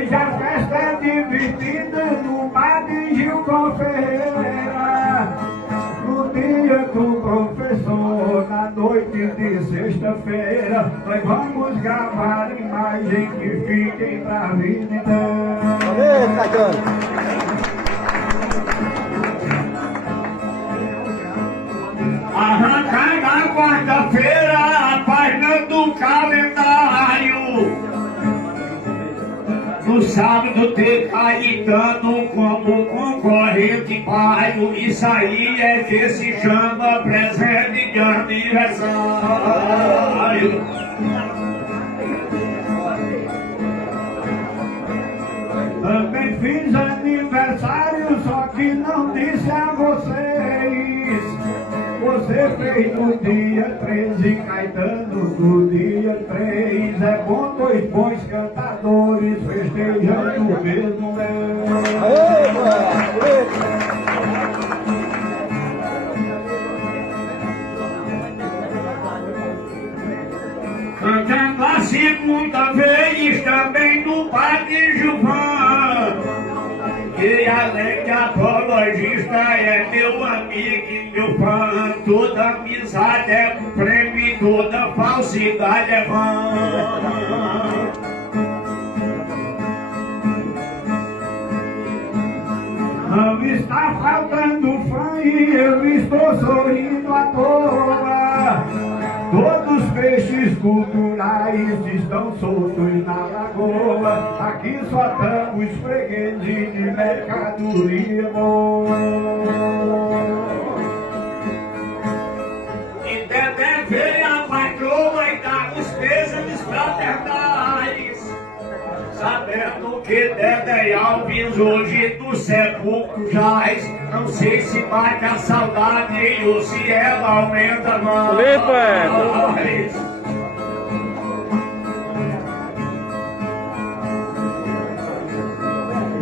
Hoje a festa é divertida no bar de Gilson Ferreira. No dia do professor, na noite de sexta-feira, nós vamos gravar imagem que fiquem pra vida inteira. Valeu, Caetano! Arrancar na quarta-feira a página do calendário. No sábado ter Caetano como concorrente paio. Isso aí é que se chama presente de aniversário. Também fiz aniversário, só que não disse a vocês. Você fez no dia 13, Caetano no dia 3. É bom dois bons cantadores festejando o mesmo mês. Cantando a segunda vez também no Padre Gilvan. Que além de apologista é meu amigo e meu fã. Toda amizade é um prêmio, toda falsidade é vã. Não está faltando fã e eu estou sorrindo à toa. Todos os peixes culturais estão soltos na lagoa. Aqui só estamos fregueses de mercadoria boa. E Dedé veio a patroa e dá os pêsames fraternais. Sabendo que Dedé Alves hoje do sepulcro jaz. Não sei se bate a saudade ou se ela aumenta mais.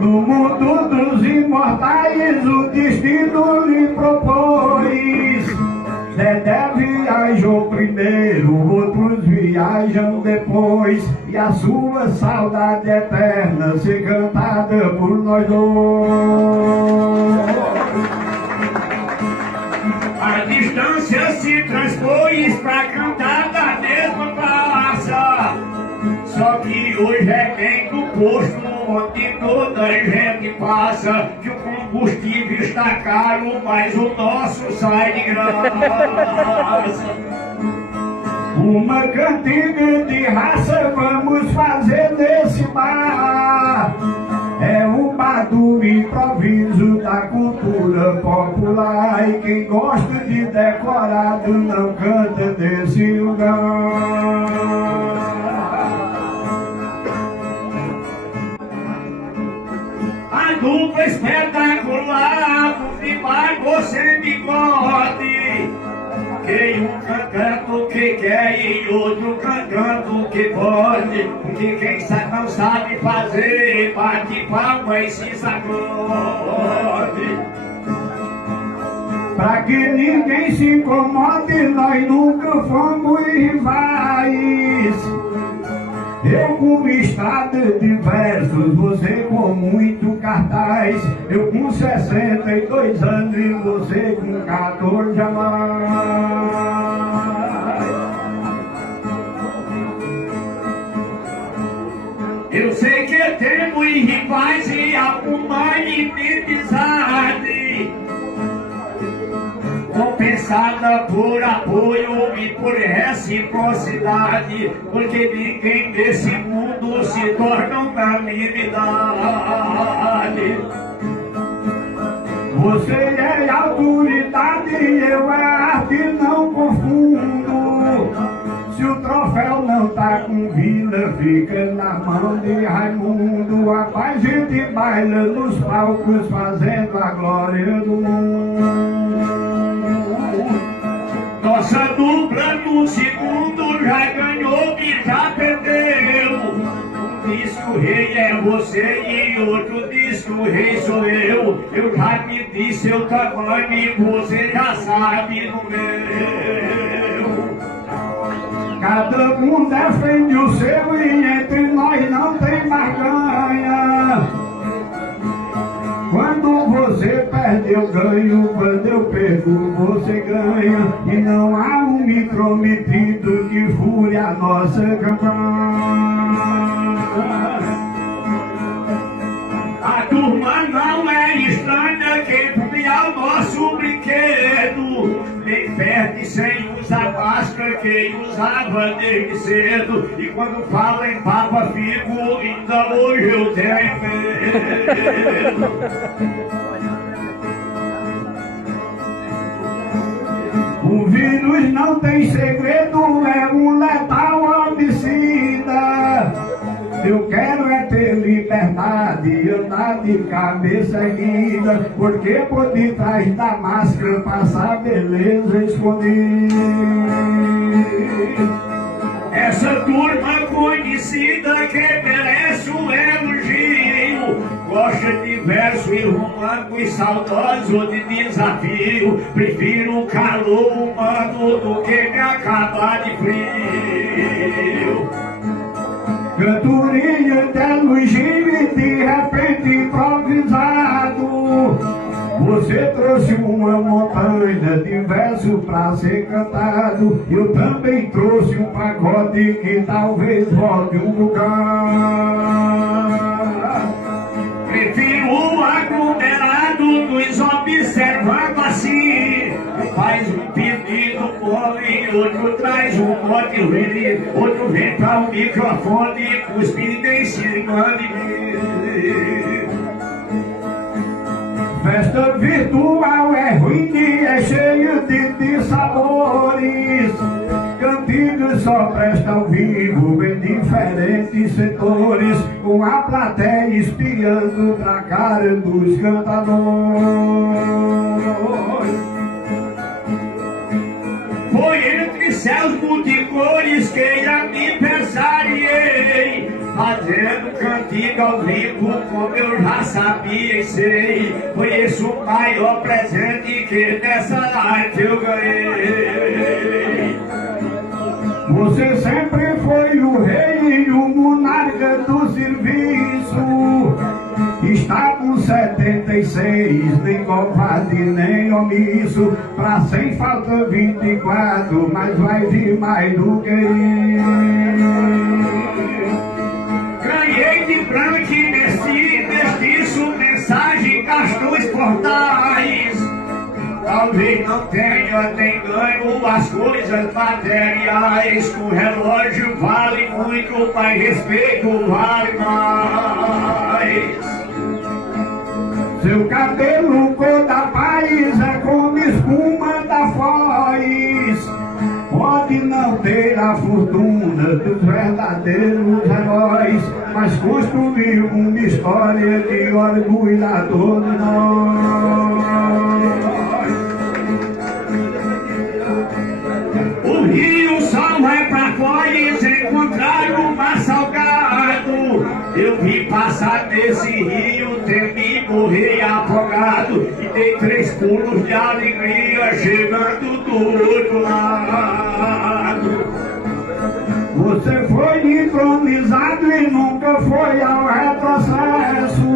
No mundo dos imortais o destino lhe propôs. Dedé viajou primeiro, outros viajam depois. E a sua saudade eterna ser cantada por nós dois. A distância se transpôs pra cantar da mesma praça. Só que hoje é bem do posto onde toda a gente passa. Que o combustível está caro, mas o nosso sai de graça. Uma cantiga de raça vamos fazer nesse bar. É o bar do improviso da cultura popular. E quem gosta de decorado não canta nesse lugar. A dupla espetacular, de barco sem bigode. Que um cantando que quer e outro cantando que pode. Porque quem não sabe fazer, bate palma e se sacode. Pra que ninguém se incomode, nós nunca fomos rivais. Eu com estrada de versos, você com muito cartaz. Eu com 62 anos e você com 14 a mais. Eu sei que temos rivais e alguma inimizade, compensada por apoio e por reciprocidade, porque ninguém desse mundo se torna unanimidade. Você é autoridade, eu é arte, não confundo. Se o troféu não tá com Vila, fica na mão de Raimundo. A gente baila nos palcos fazendo a glória do mundo. Nossa dupla no segundo já ganhou e já perdeu. Um disco rei é você e outro disco rei sou eu. Eu já me disse seu tamanho e você já sabe no meu. Cada um defende o seu e entre nós não tem barganha. eu ganho, quando eu perco, você ganha. E não há um micrometido que fure a nossa campanha. A turma não é estranha, quem é o nosso brinquedo. Nem perde sem usar máscara, quem usava desde cedo. E quando fala em Papa Fico, ainda hoje eu tenho medo. O vírus não tem segredo, é um letal homicida. Eu quero é ter liberdade, andar de cabeça erguida, porque por detrás da máscara passa a beleza escondida. Essa turma conhecida que merece um elogio, gosta de verso e romântico e saudoso de desafio. Prefiro o calor humano do que me acabar de frio. Cantoria até no giro de repente improvisado. Você trouxe uma montanha de verso pra ser cantado. Eu também trouxe um pagode que talvez volte um lugar. Prefiro o aglomerado dos observando assim. Faz um pedido, come, outro traz um pote ruim, outro vem para o microfone, cuspindo em cima de mim. Festa virtual é ruim, é cheio de sabores. Cantigas só presta ao vivo em diferentes setores, com a plateia espiando pra cara dos cantadores. Foi entre céus multicores que já me pensarei, fazendo cantiga ao vivo como eu já sabia e sei. Foi esse o maior presente que nessa noite eu ganhei. Você sempre foi o rei e o monarca do serviço. Está com 76, nem covarde nem omisso. Pra sem falta 24, mas vai vir mais do que isso. Ganhei de branco e mestiço, mensagem, gastos portais. Talvez não tenha nem ganho as coisas materiais. Com relógio vale muito, mas respeito vale mais. Seu cabelo cor da paz é como espuma da foz. Pode não ter a fortuna dos verdadeiros heróis, mas construiu uma história de orgulho a todos nós. O rio só vai pra Foz encontrar o mar salgado. Eu vi passar nesse rio, temi morrer afogado, e dei 3 pulos de alegria chegando do outro lado. Você foi entronizado e nunca foi ao retrocesso.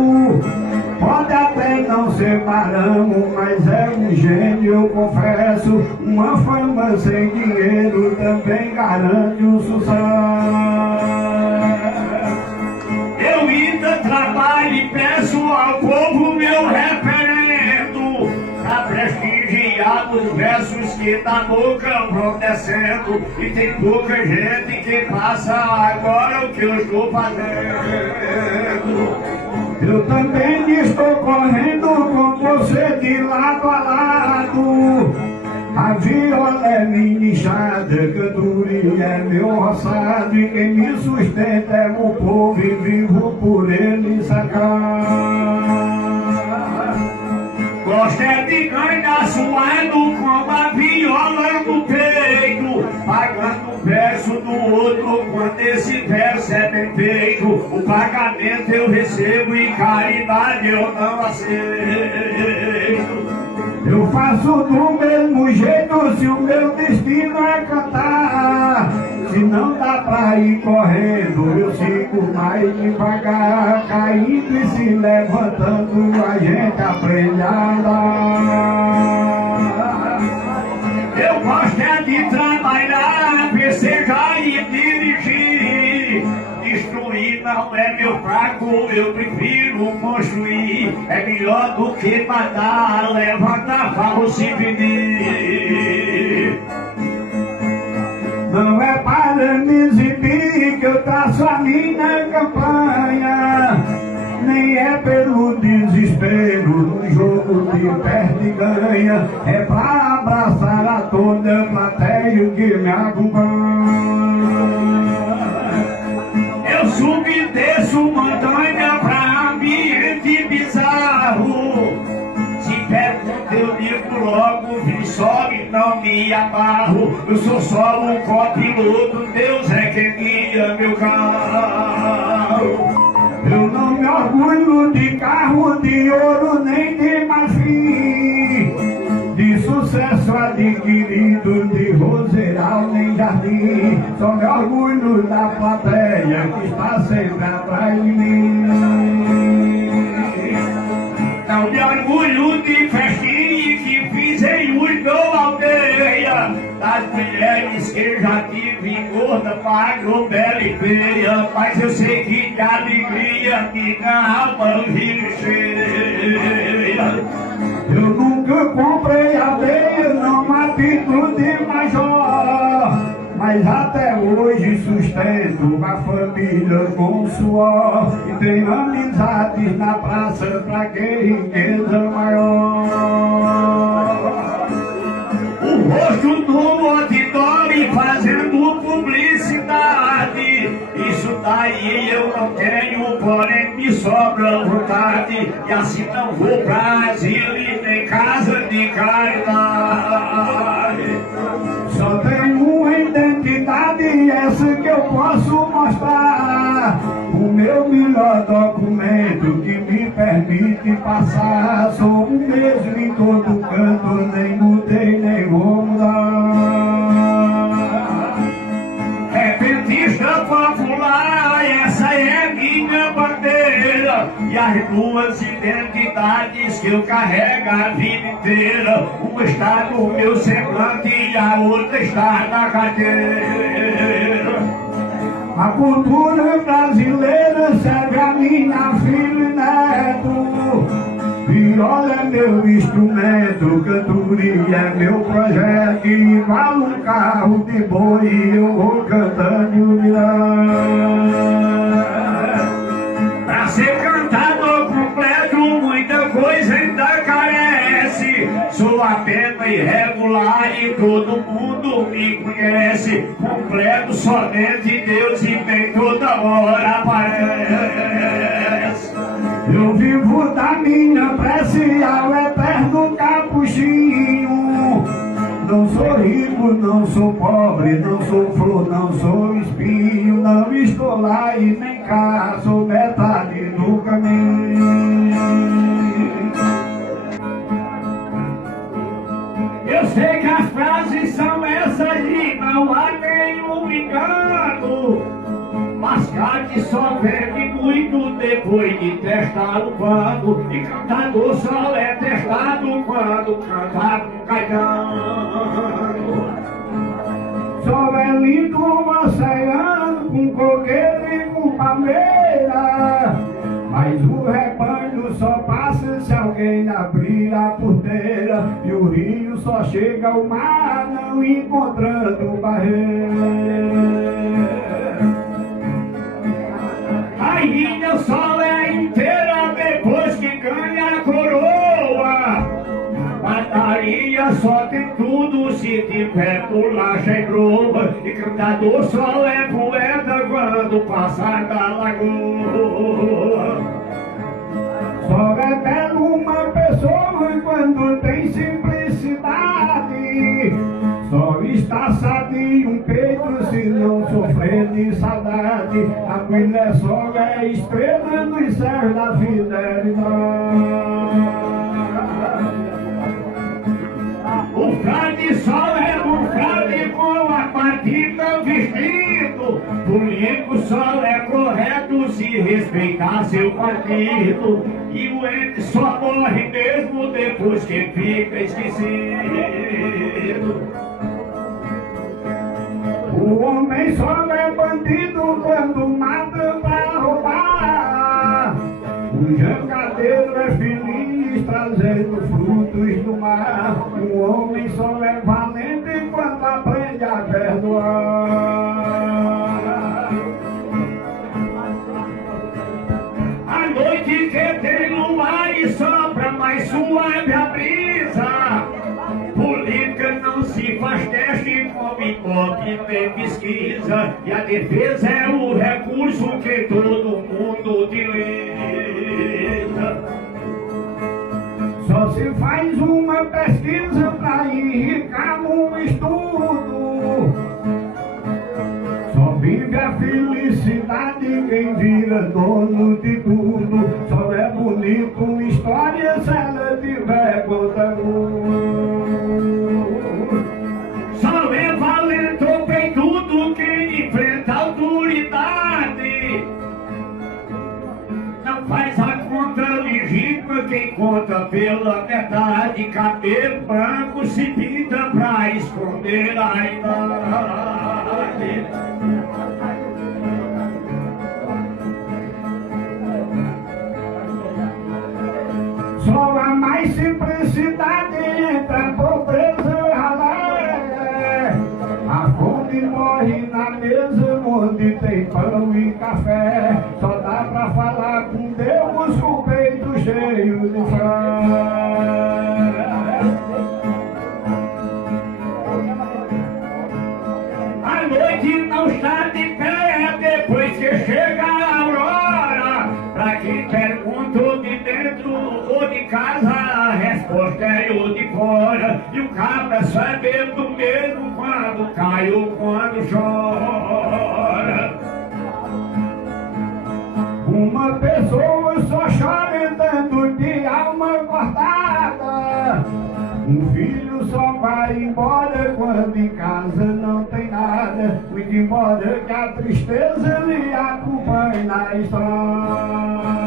Pode até não ser paramo, mas é um gênio, eu confesso. Uma fama sem dinheiro também garante o sucesso. Eu ainda trabalho e peço ao povo meu referendo, pra prestigiar os versos que da boca vão descendo. E tem pouca gente que faça agora o que eu estou fazendo. Eu também estou correndo com você de lado a lado. A viola é minha enxada, cantoria é meu roçado, e quem me sustenta é o povo e vivo por ele sacar. Gosto é de ganhar suado com a viola no peito, pagando um verso do outro quando esse verso é bem feito. O pagamento eu recebo e caridade eu não aceito. Eu faço do mesmo jeito se o meu destino é cantar. Se não dá pra ir correndo, eu sigo mais devagar, caindo e se levantando, a gente aprende a andar. Eu gosto é de trabalhar, perseguir e dirigir. Destruir não é meu fraco, eu prefiro construir. É melhor do que matar, levantar farro se pedir. Não é para me exibir que eu traço a minha campanha, nem é pelo desespero no jogo de perde e ganha, é pra abraçar a toda a plateia que me acompanha. Eu subo e desço montanha pra ambiente bizarro. Se pergunta eu digo logo, vim só e não me amarro. Eu sou só um copiloto, Deus é quem guia meu carro. Eu não me orgulho de carro de ouro nem de marfim, de sucesso adquirido de roseral nem jardim. Só me orgulho da plateia que está sempre atrás de mim. Não me orgulho de festinha que fiz em Uidô aldeia, das mulheres que já tive gorda, magro, bela e feia. Mas eu sei que de alegria minha alma vive cheia. Eu nunca comprei aveia, não atitude major, mas até hoje sustento a família com suor. E tenho amizades na praça pra que riqueza maior. O rosto do auditório fazendo publicidade. Isso daí eu não tenho, porém me sobra vontade. E assim não vou pra asilo e nem casa de caridade. Só tenho uma identidade, essa que eu posso mostrar. O meu melhor documento que me permite passar. Sou o mesmo em todo canto, nem mudei, nem vou mudar. É petista popular, essa é minha bandeira. E as duas identidades que eu carrego a vida inteira. Uma está no meu semblante e a outra está na carteira. A cultura brasileira serve a minha filha e neto. Viola é meu instrumento, cantoria é meu projeto. E vale um carro de boi e eu vou cantando mirar. Pra ser cantador completo, muita coisa ainda carece. Sou apenas irregular e todo mundo me conhece. Completo somente Deus e nem toda hora aparece. Eu vivo da minha prece ao eterno capuchinho. Não sou rico, não sou pobre, não sou flor, não sou espinho. Não estou lá e nem cá, sou metade do caminho. Eu sei que as frases são essas e não há nenhum engano. Mascate só bebe muito depois de testar o pano. E cantador só é testado quando canta com Caetano. Só é lindo maceiano com coqueiro e com palmeira. Mas o rebanho só passa se alguém abrir a porteira. E o rio só chega ao mar não encontrando barreira. A ilha só é inteira depois que ganha a coroa. Padaria só tem tudo se tiver bolacha e broa. E cantador só é poeta quando passar da lagoa. Só é belo uma pessoa quando tem simplicidade. Só está sadio um peito se não sofrer de saudade. A mulher só é estrela nos céus da fidelidade. O frade só é um frade com a partida vestido. Político só é correto se respeitar seu partido. E o ente só morre mesmo depois que fica esquecido. O homem só é bandido quando mata pra roubar. O jangadeiro é feliz trazendo frutos do mar. O homem só é valente quando aprende a perdoar. A noite que tem luar e sopra mais suave a brisa. Política não se faz teste, come cobre, nem pesquisa. E a defesa é o recurso que todo mundo utiliza. Só se faz uma pesquisa pra enricar um estudo. Só vive a felicidade quem vira dono de tudo. Só é bonito história se ela tiver conteúdo. Só é valente ou peitudo quem enfrenta a autoridade. Não faz a conta legítima quem conta pela metade. Cabelo branco se pinta pra esconder a idade. Só há mais simplicidade entre a pobreza e a ralé. A fome morre na mesa onde tem pão e café. Só dá pra falar com Deus com o peito cheio de fé. A noite não está de pé depois que chega a aurora. Pra quem pergunta de dentro ou de casa, a resposta é o de fora. E o cabra sabendo mesmo quando cai ou quando chora. Uma pessoa só chora tanto de alma cortada. Um filho só vai embora quando em casa não tem nada. Muito embora que a tristeza lhe acompanhe na estrada.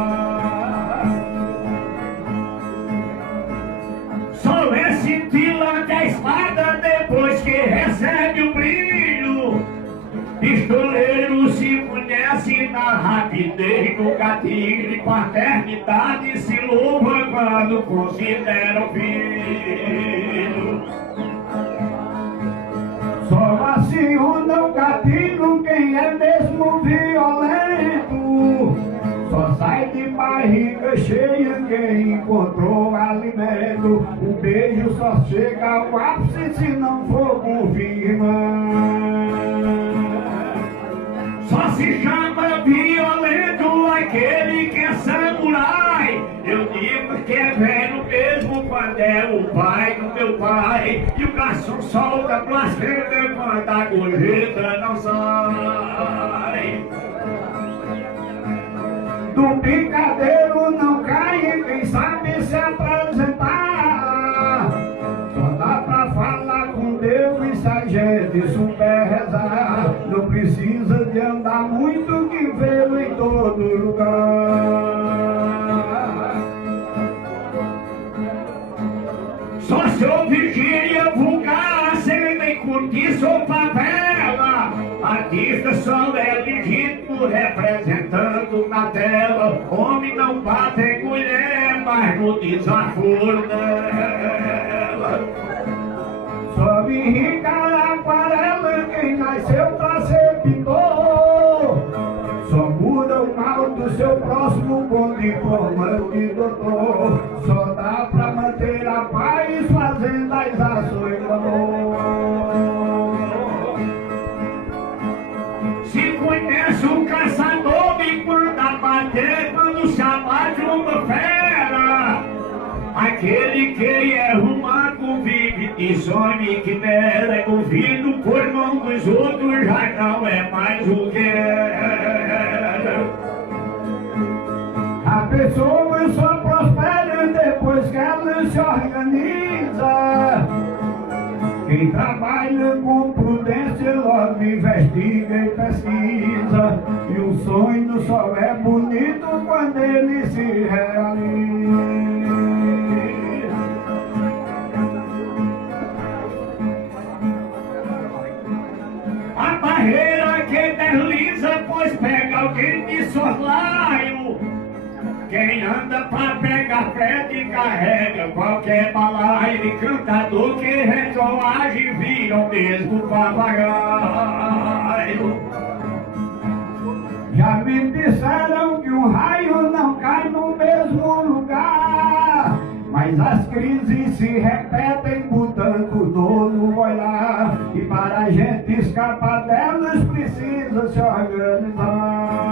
Só é cintilante a espada depois que recebe o brilho. Pistoleiro se conhece na rapidez do gatilho. E paternidade se louva quando considera o filho. Só aciona o gatilho quem é mesmo violento. Só sai de barriga cheia quem encontrou alimento. Um beijo só chega ao ápice se não for confirmar. Só se chama violento aquele que é samurai. Eu digo que é velho mesmo quando é o pai do meu pai. E o garçom solta a placenta quando a gorjeta não sai. Do picadeiro não cai quem sabe se apresentar. Só dá pra falar com Deus e se a gente souber rezar. Não precisa de andar muito que vê-lo em todo lugar. Só se eu vigília vulgar, sem nem cortiça ou favela. Artista só é legítimo representando na tela. Homem não bate em mulher, mas no desaforo dela. Só me irriga a aquarela quem nasceu pra ser pintor. Só muda o mal do seu próximo com diploma de doutor. Só dá pra manter a paz fazendo as ações do amor. Se conhece o caçador e quando abater, quando se abate uma fera. Aquele que é rumado vive de sonho e quimera. Convido por mão dos outros, já não é mais o que era. A pessoa só prospera depois que ela se organiza. Quem trabalha com prudência logo investiga e precisa. E o sonho só é bonito quando ele se realiza. A barreira que desliza, pois pega alguém de soslaio. Quem anda pra pegar frete carrega qualquer balaio. E cantador que retroage vira o mesmo papagaio. Já me disseram que um raio não cai no mesmo lugar, mas as crises se repetem botando o dono olhar. E para a gente escapar delas precisa se organizar.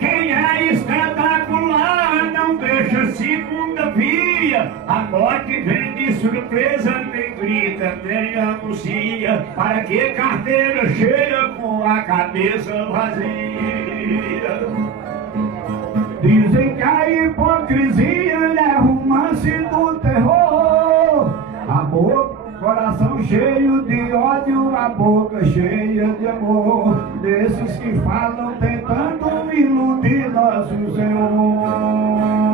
Quem é espetacular não deixa segunda via. A morte vem de surpresa, nem grita, nem anuncia. Para que carteira cheia com a cabeça vazia? Dizem que a hipocrisia é romance do terror. A boca, coração cheio de ódio, a boca cheia de amor. Desses que falam tentando iludir nosso Senhor.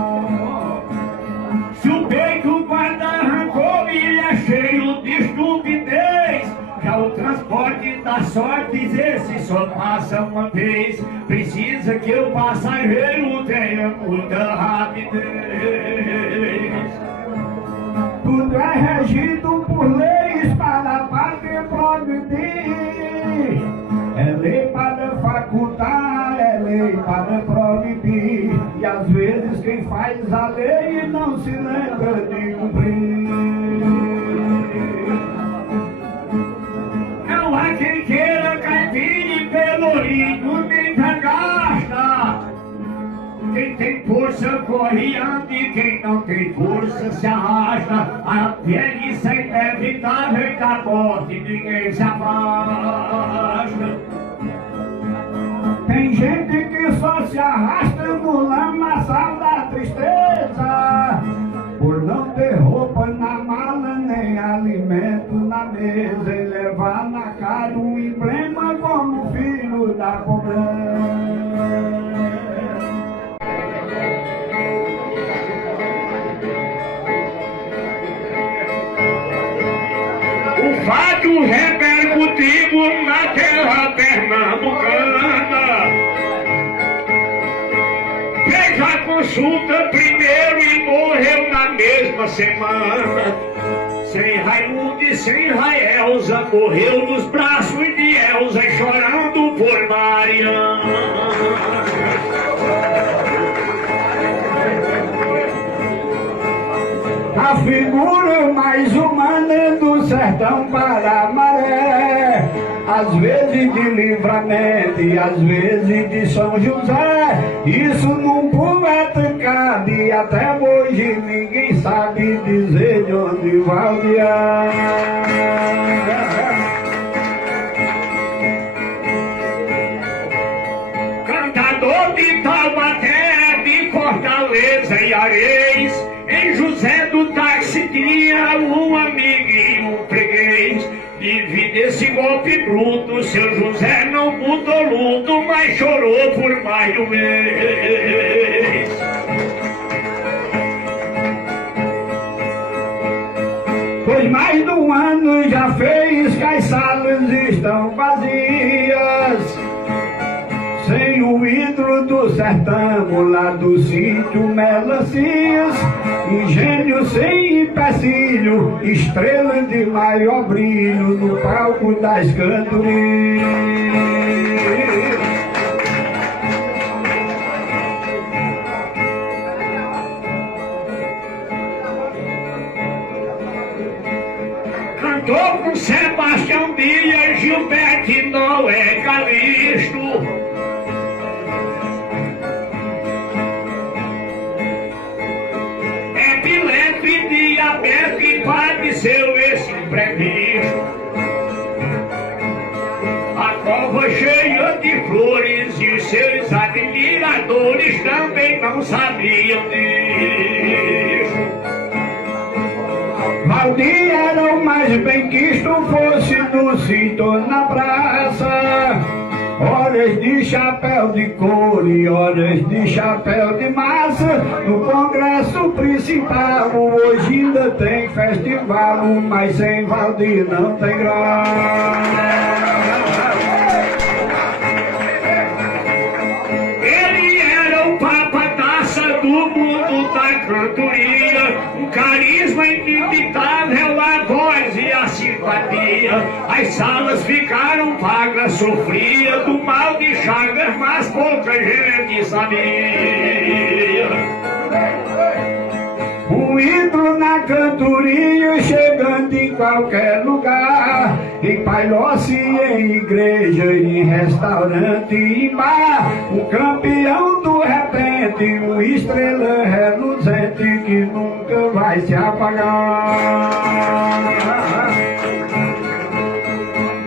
Se o peito guarda rancor e é cheio de estupidez, já o transporte da sorte, esse só passa uma vez. Precisa que o passageiro tenha muita rapidez. Tudo é regido por leis para a pátria progredir. É lei para facultar, é lei para proibir. E às vezes quem faz a lei não se lembra de cumprir. Não há quem queira caipira e pelourinho nem gasta. Quem tem força corre anda e quem não tem força se arrasta. A velhice é inevitável e da morte ninguém se afasta. Tem gente que só se arrasta no lamaçal da tristeza, por não ter roupa na mala, nem alimento na mesa, e levar na cara um emblema como filho da pobreza. O fato repercutivo na terra pernambucana. Fez a consulta primeiro e morreu na mesma semana. Sem Raimundo e sem Raelza, morreu nos braços de Elza, chorando por Mariana. A figura mais humana do sertão para a maré, às vezes de Livramento e às vezes de São José. Isso num poeta cabe, até hoje ninguém sabe dizer de onde vai o dia. Cantador de Taubaté, de Fortaleza e Areis, em José do Táxi tinha um amigo e um freguês. Devido esse golpe bruto, seu José não botou luto, mas chorou por mais de um mês. Pois mais de um ano já fez que as salas estão vazias, sem o ídolo do sertão, lá do sítio Melancias. Engenho sem empecilho, estrela de maior brilho no palco das cantorias. Cantou com Sebastião Dias, Gilberto e Noé Calixto. Diabetes e padeceu esse imprevisto. A cova cheia de flores e os seus admiradores também não sabiam disso. Valdir era o mais bem quisto, fosse no sítio ou na praia. dias de chapéu de couro e horas de chapéu de massa. No congresso principal hoje ainda tem festival, mas sem Valdir não tem graça. Ele era o papa-taça do mundo da cantoria, um carisma inimitável, a voz e a simpatia. As salas ficaram vagas, sofria do mal de Chagas, mas pouca gente sabia. Um ídolo na cantoria, chegando em qualquer lugar, em Palhoça, em igreja, em restaurante, em bar. Um campeão do repente, uma estrela reluzente que nunca vai se apagar.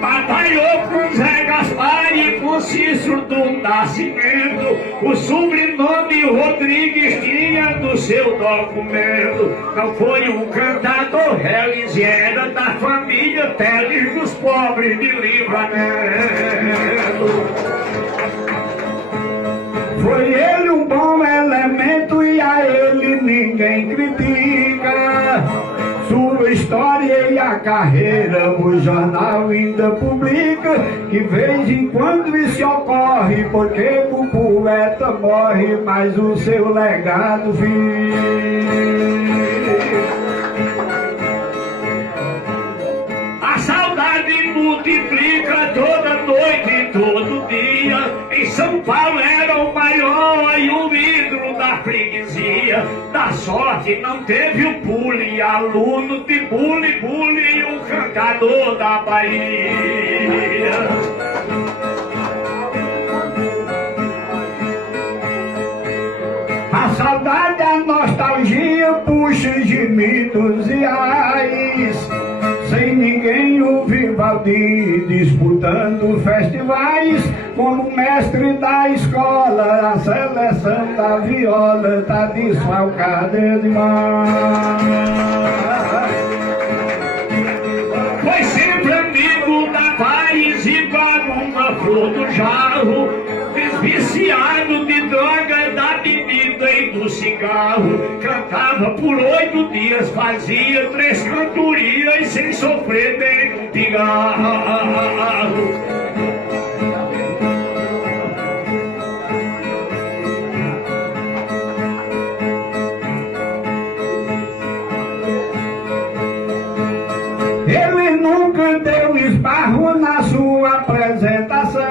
Batalhou com Zé Gaspar e com Cícero do Nascimento. O sobrenome Rodrigues tinha no seu documento. Não foi um cantador Reles, era da família Teles dos pobres de Livramento. Foi ele um bom elemento e a ele ninguém critica. Sua história e a carreira o jornal ainda publica. De vez em quando isso ocorre, porque o poeta morre, mas o seu legado vive. A saudade multiplica toda noite e todo dia. Em São Paulo era o maior e o ídolo da freguesia. Da sorte não teve o pule, aluno de bule e o cantador da Bahia. A saudade, a nostalgia puxa de mitos e ais. Sem ninguém ouvir Valdir disputando festivais. Como mestre da escola, a seleção da viola tá desfalcada demais. Foi sempre amigo da paz, igual uma flor do jarro, viciado de droga, da bebida e do cigarro. Cantava por 8 dias, fazia 3 cantorias sem sofrer nenhum pigarro. Ele nunca deu esbarro na sua apresentação,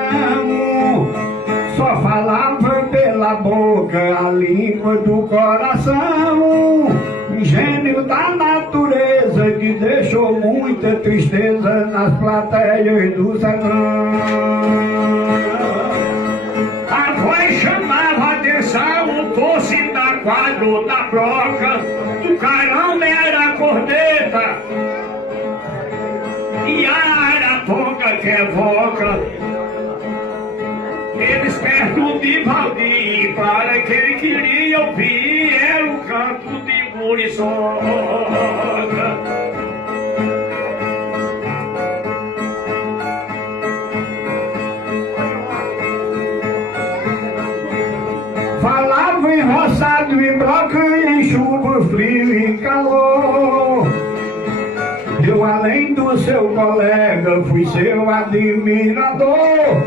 só falava pela boca a língua do coração. Um gênio da natureza que deixou muita tristeza nas plateias do Sertão. A voz chamava atenção, fosse da quadro da broca, do carão era a corneta e a araponga que evoca. Eles perto de Valdir, para que ele queria ouvir, era o canto de Muriçoca. Falava em roçado e broca, em chuva, frio e calor. Eu, além do seu colega, fui seu admirador.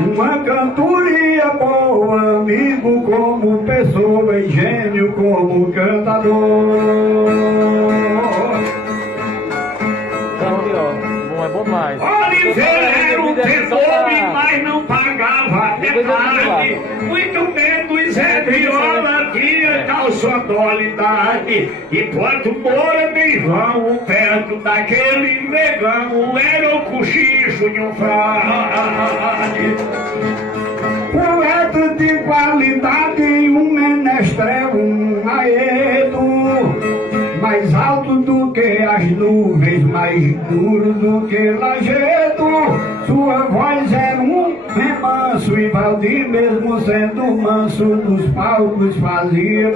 Uma cantoria boa, amigo como pessoa e gênio como cantador. Bom, é bom demais. Oliveira era um tesouro, mas não pagava metade. Muito menos é viola, tinha tal sua dualidade. Enquanto Moura bem vão, perto daquele negão, era o cochicho de um frade. Poeta de qualidade, um menestrel, um aedo, mais alto do que as nuvens, mais duro do que lajedo. Sua voz era um remanso e Valdir, mesmo sendo manso, nos palcos fazia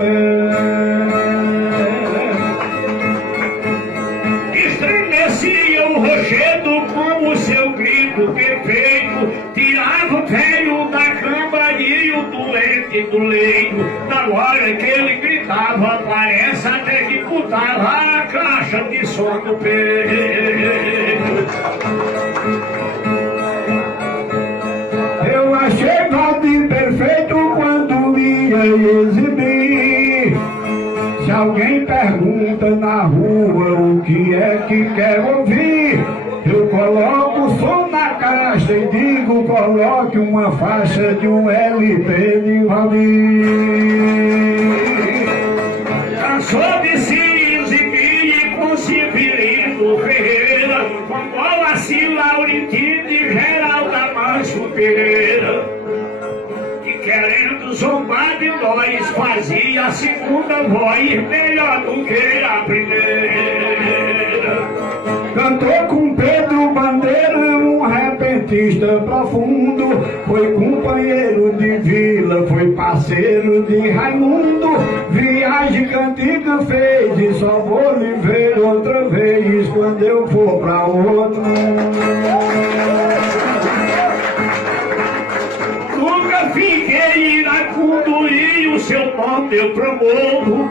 estremecia o rochedo com o seu grito perfeito, tirava o velho faltava a caixa de som do peito. Eu achei Valdir perfeito quando ia exibir. Se alguém pergunta na rua o que é que quer ouvir, eu coloco o som na caixa e digo, coloque uma faixa de um LP de Valdir. Cansou de se exibir com Severino Ferreira, com Moacir Laurentino e Geraldo Amancio Pereira, que querendo zombar de nós fazia a segunda voz melhor do que a primeira. Cantou com Pedro Bandeira, um repentista profundo, foi companheiro de vila, foi parceiro de Raimundo. Viagem cantiga fez e só vou lhe ver outra vez quando eu for pra outro mundo. Nunca fiquei iracundo e o seu nome eu promovo.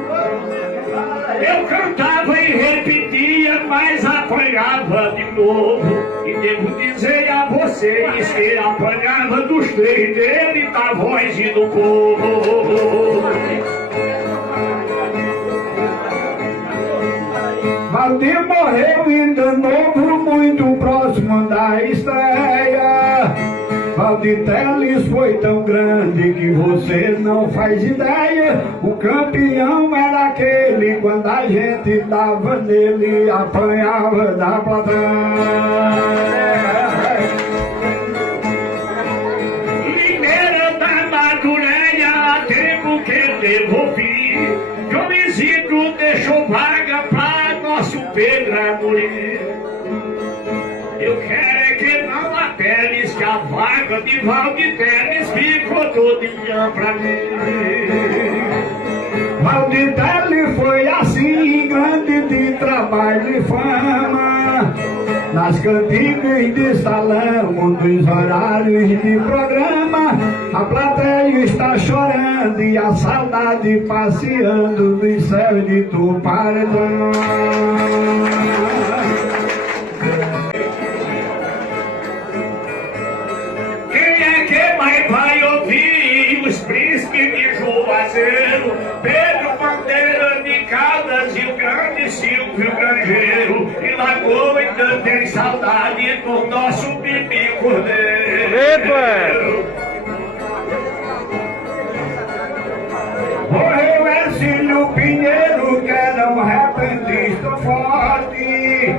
Eu cantava e repetia, mas apanhava de novo. E devo dizer a vocês que apanhava dos três dele, da voz e do povo. Valdir morreu ainda novo, muito próximo da estreia. Valdir Teles foi tão grande que você não faz ideia. O campeão era aquele, quando a gente dava nele, apanhava da plateia. Mineira da Madureia, há tempo que devolvi. João Isidro deixou vaga pra nosso Pedro Amorim. Eu quero é que não apeles, que a vaga de Valdir Teles ficou todinha pra mim. Valdir Teles foi assim, grande de trabalho e fama, nas cantigas de salão, dos horários de programa. A plateia está chorando e a saudade passeando dos céus de Tuparedão. Vai ouvir os príncipes de Juazeiro, Pedro Bandeira de Caldas e o grande Silvio Grangeiro. E Lagoa ainda tem saudade do nosso Bibi Cordeiro. Morreu Ercílio Pinheiro, que era um repentista forte.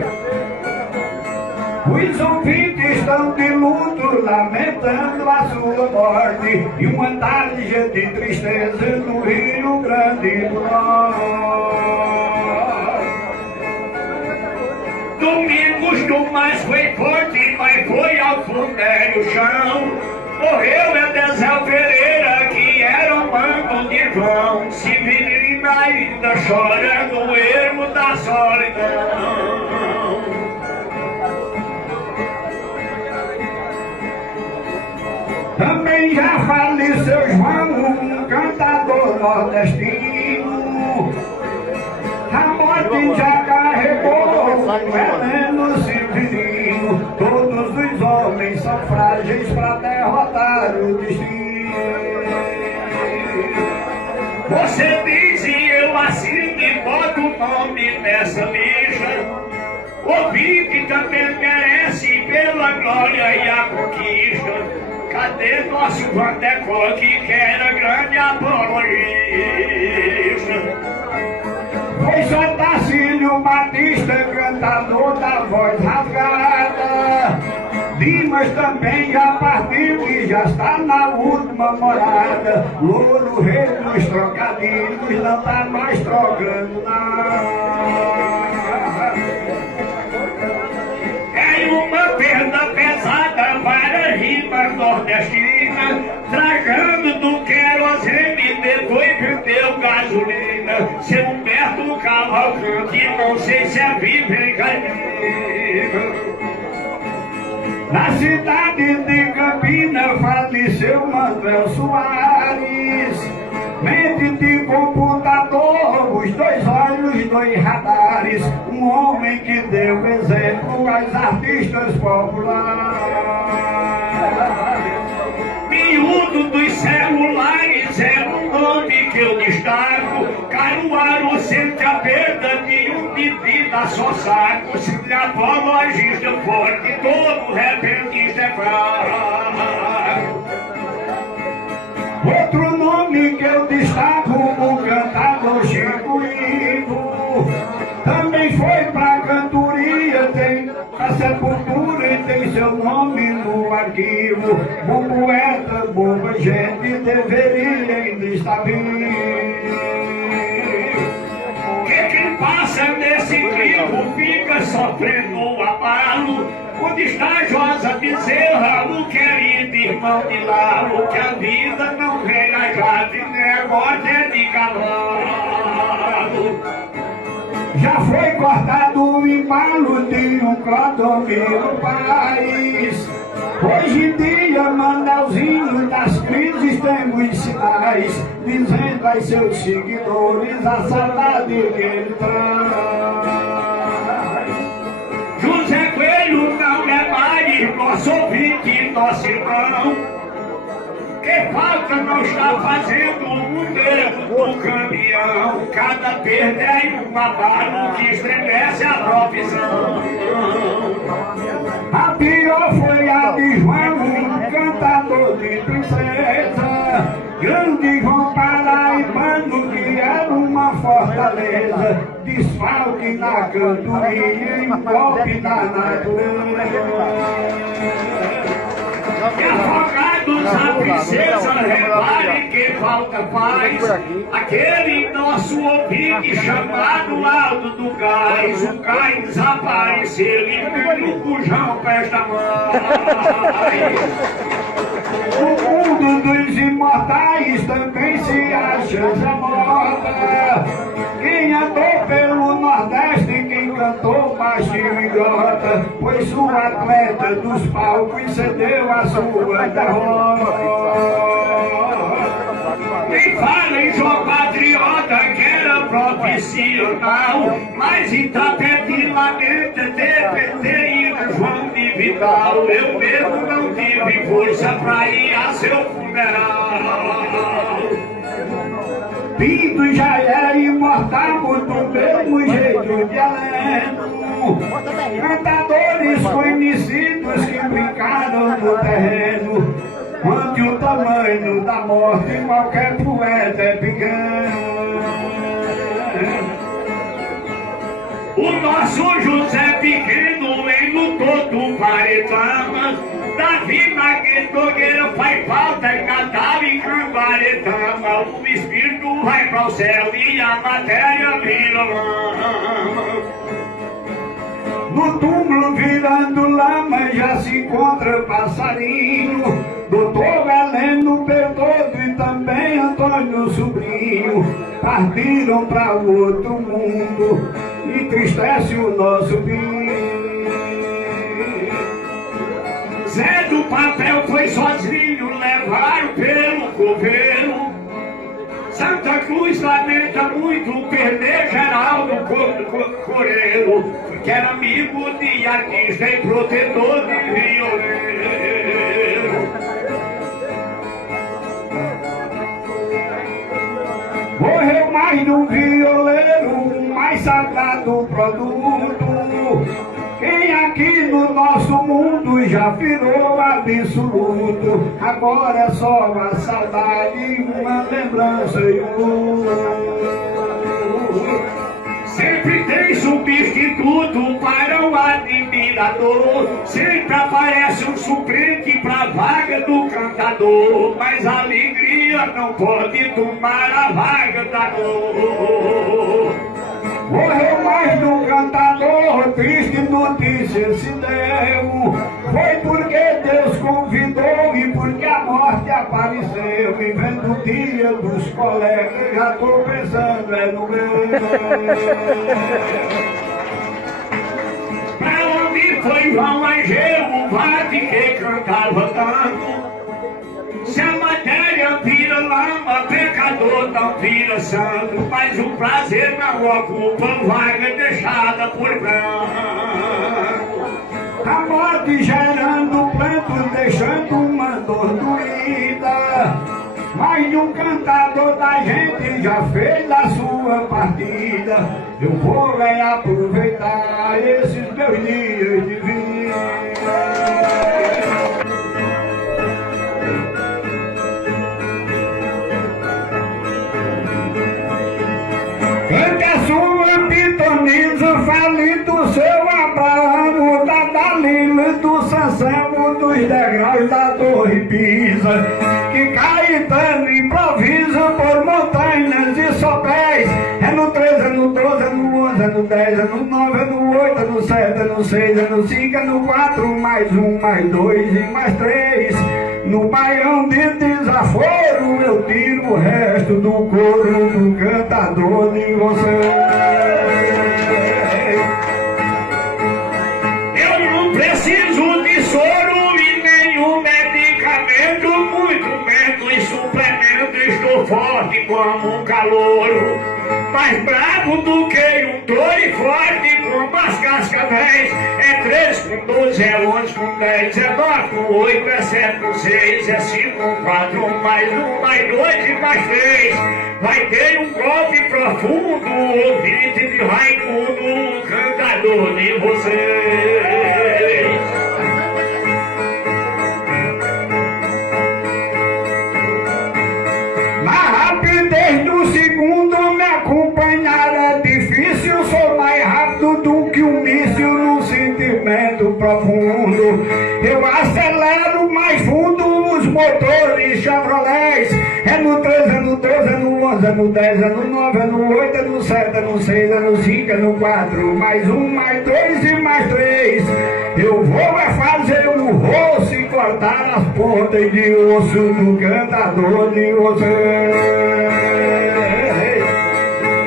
Os ouvintes estão de luto, lamentando a sua morte. E uma tarde de tristeza no Rio Grande do Norte. Domingos do Mais foi forte, mas foi ao fundério chão. Morreu Edésel Pereira, que era o mando de João. Severina ainda chora no ermo da solidão. Também já faleceu João, um cantador nordestino. A morte já carregou o veneno Severino. Todos os homens são frágeis para derrotar o destino. Você diz e eu assino e boto o nome nessa lista. Ouvi que também merece pela glória e a conquista. Cadê nosso Vandecó, que era grande apologista? Foi só Tacílio Batista, cantador da voz rasgada. Dimas também já partiu e já está na última morada. Louro, rei dos trocadilhos, não tá mais trocando nada. É uma perda pesada para rimas nordestinas, tragando do querosene, depois perdeu gasolina. Seu Humberto Cavalcante, não sei se é vivo em Caipira. Na cidade de Campina faleceu Manuel Soares. Mente de computador, os dois olhos, dois popular. Miúdo dos celulares é um nome que eu destaco. Caruaru sente a perda de um de vida só saco. Se lhe apologista forte, todo repentista é fraco. Outro nome que eu destaco, o cantador Chico Ivo. Também foi pra cantoria, tem a sepultura e tem seu nome no arquivo. Bom poeta, boa gente, deveria ainda estar vivo. Que quem passa nesse crivo fica sofrendo o abalo. Onde está Josa Bezerra, o querido irmão de Lalo, que a vida não vem a chave, negócio é de cavalo. Já foi cortado o embalo de um Clodomiro no país. Hoje em dia, Manelzinho das crises tem muitos sinais, dizendo aos seus seguidores a saudade que ele traz. José Coelho não é mais nosso ouvinte, nosso irmão. Que falta não está fazendo o dedo do caminhão. Cada perda é um abalo que estremece a profissão. A pior foi a de João, cantador de princesa. Grande João Paraibano, que era uma fortaleza. Desfalque na cantoria, envolve na natureza. E afogados a princesa, repare que falta faz. Aquele nosso ouvinte chamado Aldo do Cais. O Cais desapareceu e nem o Cujão presta mais. O mundo dos imortais também se acha remota. Quem andou pelo Nordeste, quem cantou baixinho e grota, pois o atleta dos palcos cedeu a sua derrota. Quem fala em João Patriota, que era profissional, mas em Tapete lamenta DPT e João de Vital. Eu mesmo não tive força pra ir a seu funeral. Pinto já é imortal do mesmo jeito de alento. Cantadores conhecidos que brincaram no terreno. Ante o tamanho da morte, qualquer poeta é pequeno. O nosso José Pequeno enlutou do Paretama. Davi Nogueira faz falta e cantava em Cambaretama. O espírito vai para o céu e a matéria vira lama. No túmulo virando lama já se encontra passarinho. Doutor Heleno Bertoldo e também Antônio Sobrinho partiram para o outro mundo, entristece o nosso fim. Zé do Papel foi sozinho, levaram pelo coveiro. Santa Cruz lamenta muito perder Geraldo Coreiro, que era amigo de artista e protetor de violeiro. Morreu mais de um violeiro, o mais sagrado produto. Quem aqui no nosso mundo já virou absoluto, agora é só uma saudade, uma lembrança e um. Sempre tem substituto para o admirador. Sempre aparece um suplente pra vaga do cantador. Mas a alegria não pode tomar a vaga da dor. Morreu mais de um cantador, triste notícia se deu. Foi porque Deus convidou e porque a morte apareceu. E vendo o dia dos colegas, já tô pensando é no meu. Pra onde foi João Angelo, vade que cantava tanto? Se a matéria vira lama, pecador não vira santo. Mas o prazer não ocupa vaga deixada por branco. A morte gerando plantos, deixando uma dor doída. Mas um cantador da gente já fez a sua partida. Eu vou aproveitar esses meus dias de vida. Cante a sua pitonisa, fale do seu Abraão, da Dalila, do Sansão, dos degraus da Torre Pisa, que Caetano improvisa por montanhas e sopés. É no 13, é no 12, é no 11, é no 10, é no 9, é no 8, é no 7, é no 6, é no 5, é no 4, mais 1, mais 2 e mais 3. No baião de desaforo eu tiro o resto do coro do cantador de você. Eu não preciso de soro e nenhum medicamento, muito menos suplemento. Estou forte como um calouro, mais bravo do que um touro e forte como as cascavéis. É 3 com 12, é 11 com 10, é 9 com 8, é 7 com 6, é 5 com 4, mais 1, mais 2 e mais 3. Vai ter um golpe profundo, ouvinte de Raimundo, cantador de vocês. Na rapidez do segundo me acompanhar é difícil. Sou mais rápido do que um míssil num sentimento profundo. Eu acelero mais fundo os motores Chevrolets. É no 13, é no 12, é no 11, é no 10, é no 9, é no 8, é no 7, é no 6, é no 5, é no 4, mais 1, mais 2 e mais 3. Eu vou fazer um rosto e cortar as pontas de osso do cantador de você.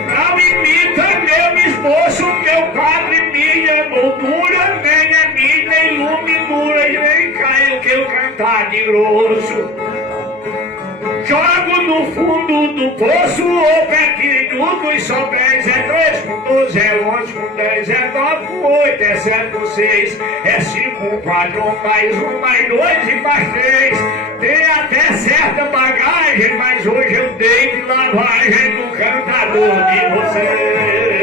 Não imita meu esboço, meu quadro, minha moldura, nem a mim, nem iluminura, e nem cai o que eu cantar de grosso. Jogo no fundo do poço, o pequeno dos sopés. É 3 com 12, é 11 com 10, é 9 com 8, é 7 com 6, é 5 com 4, mais 1, mais 2 e mais 3. Tem até certa bagagem, mas hoje eu dei de lavagem no cantador de vocês.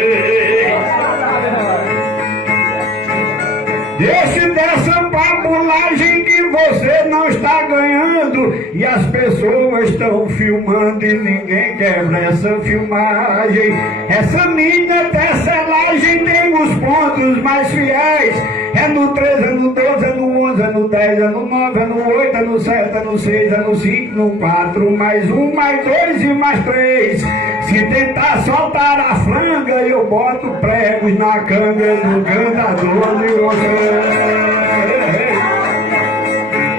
Deixe dessa babulagem que você não está ganhando. E as pessoas estão filmando e ninguém quebra essa filmagem. Essa minha tecelagem tem os pontos mais fiéis. É no 13, é no 12, é no 11, é no 10, é no 9, é no 8, é no 7, é no 6, é no 5, no 4, mais 1, mais 2 e mais 3. Se tentar soltar a franga, eu boto pregos na canga do cantador de você.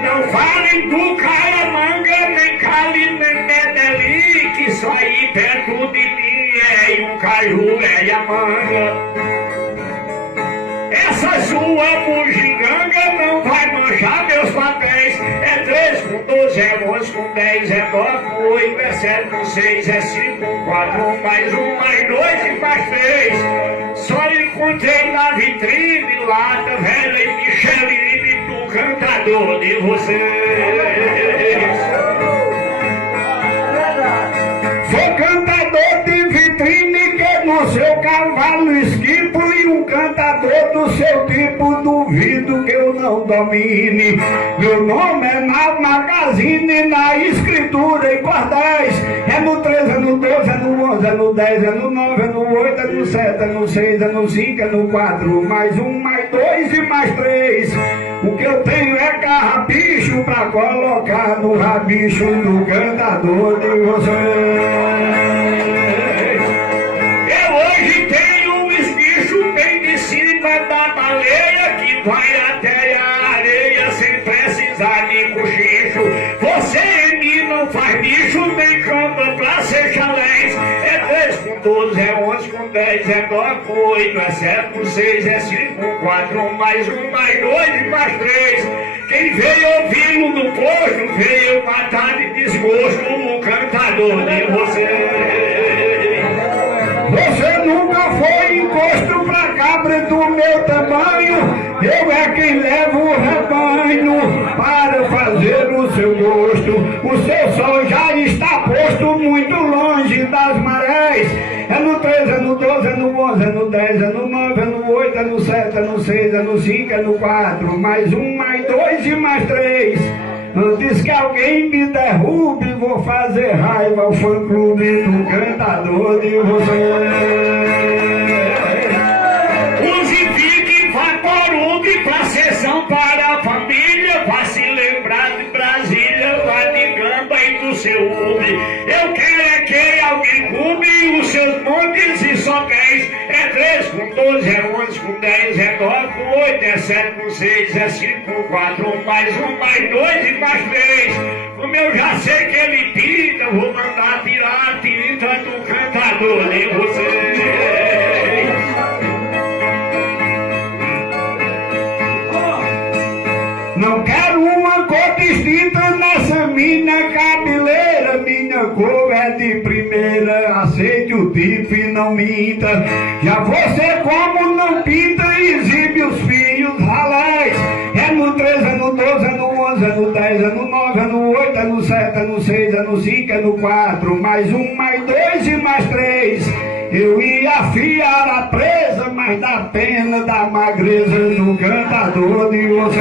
Não falem do Caramanga, nem Cali, nem Medellín, que só aí perto de mim é um caju, é a manga. Essa sua bugiganga não vai manchar meus papéis. É 3 com 12, é 11 com 10, é 9 com 8, é 7 com 6, é 5 com 4, mais 1, mais 2 e mais 3. Só encontrei na vitrine lata velha e Micheline do cantador de vocês. Sou cantador de vitrine que no seu cavalo esquipo, e um cantador do seu tipo duvido que eu não domine. Meu nome é na Magazine, na escritura e cordéis. É no 13, é no 12, é no 11, é no 10, é no 9, é no 8, é no 7, é no 6, é no 5, é no 4, mais 1, mais 2 e mais 3. O que eu tenho é carrapicho pra colocar no rabicho do cantador de vocês. Eu hoje tenho um esguicho bem de cima da baleia que vai até a areia sem precisar de cochicho. Você em mim não faz bicho, nem cama pra ser chalés. É 3 com 12, é 11 com 10, é 9 com 8, é 7 com 6, é 5 com 4, mais 1, mais 2 e mais 3. Quem veio ouvi-lo no posto, veio matar de desgosto o cantador de vocês. Você nunca foi encosto pra cabra do meu tamanho. Eu é que quem leva o rebanho para fazer o seu gosto. O seu sol já está posto muito longe das marés. É no 3, é no 12, é no 11, é no 10, é no 9, é no 8, é no 7, é no 6, é no 5, é no 4, mais 1, mais 2 e mais 3. Antes que alguém me derrube, vou fazer raiva ao fã-clube do cantador de você. Use Vic, Vaporub pra sessão para a família. Vá se lembrar de Brasília, vá de Gamba e do seu Ubi. Eu quero é que alguém cube os seus montes e sopéis. É 3 com 12, é 11 com 10, é 9 com 8, é 7 com 6, é 5 com 4, mais 1, mais 2 e mais 3. Como eu já sei que ele pinta, vou mandar tirar a tinta do cantador de vocês. Não quero uma cor distinta nessa minha cabeleira. Minha cor é de primeira, aceite o tipo e não minta. Já você como não pinta, exibe os fios ralés. É no 13, é no 12, é no 11, é no 10, é no 9, é no 8, é no 7, é no 6, é no 5, é no 4, mais 1, mais 2 e mais 3. Eu ia afiar a presa, mas dá pena da magreza do cantador de você.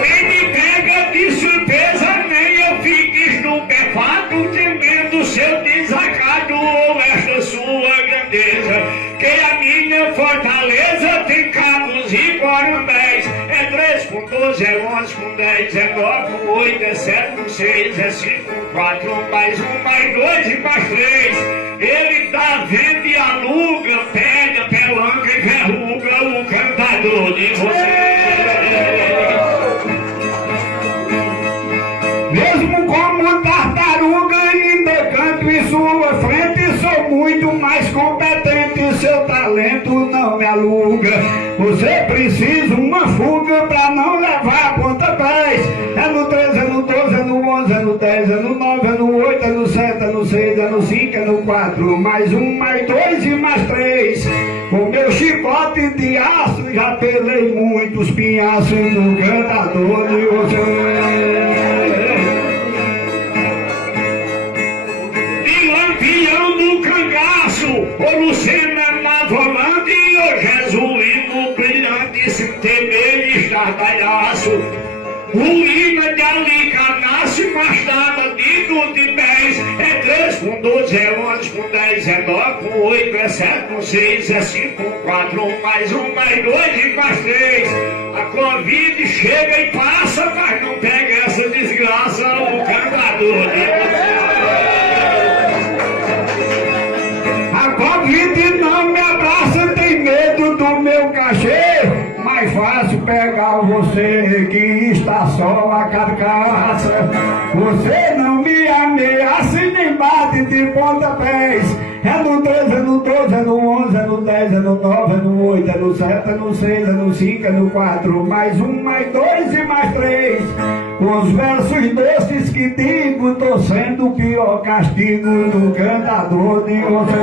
Nem me pega de surpresa, nem eu fique estupefado, temendo seu desacato ou esta sua grandeza. Que a minha fortaleza tem cabos e coronéis. É 3 com 12, é 11 com 10, é 9 com 8, é 7 com 6, é 5 com 4, mais 1, mais 2 e mais 3. Ele dá, vende e aluga, pega, pelanca e verruga o cantador de você. Mesmo como tartaruga ainda canto em sua frente, sou muito mais competente, seu talento não me aluga. Você precisa uma fuga pra não levar pontapés. É no 13, é no 12, é no 11, é no 10, é no 9, é no 8, é no 7, é no 6, é no 5, é no 4, mais 1, mais 2 e mais 3. Com meu chicote de aço já pelei muitos pinhaços no cantador de você. Ô Lucena na volante, ô Jesuíno brilhante, sem temer estardalhaço. Ruína de alicanaço, mastada de 10. É 3 com 12, é 11 com 10, é 9 com 8, é 7 com 6, é 5 com 4, mais 1, mais 2 e mais 3. A Covid chega e passa, mas não pega essa desgraça, o cantador de você. Covid não me abraça, tem medo do meu cachê. Mais fácil pegar você que está só a carcaça. Você não me ameaça e nem bate de pontapés. É no 13, é no 12, é no 11, é no 10, é no 9, é no 8, é no 7, é no 6, é no 5, é no 4, mais 1, mais 2 e mais 3. Com os versos doces que digo, tô sendo o pior castigo do cantador de você.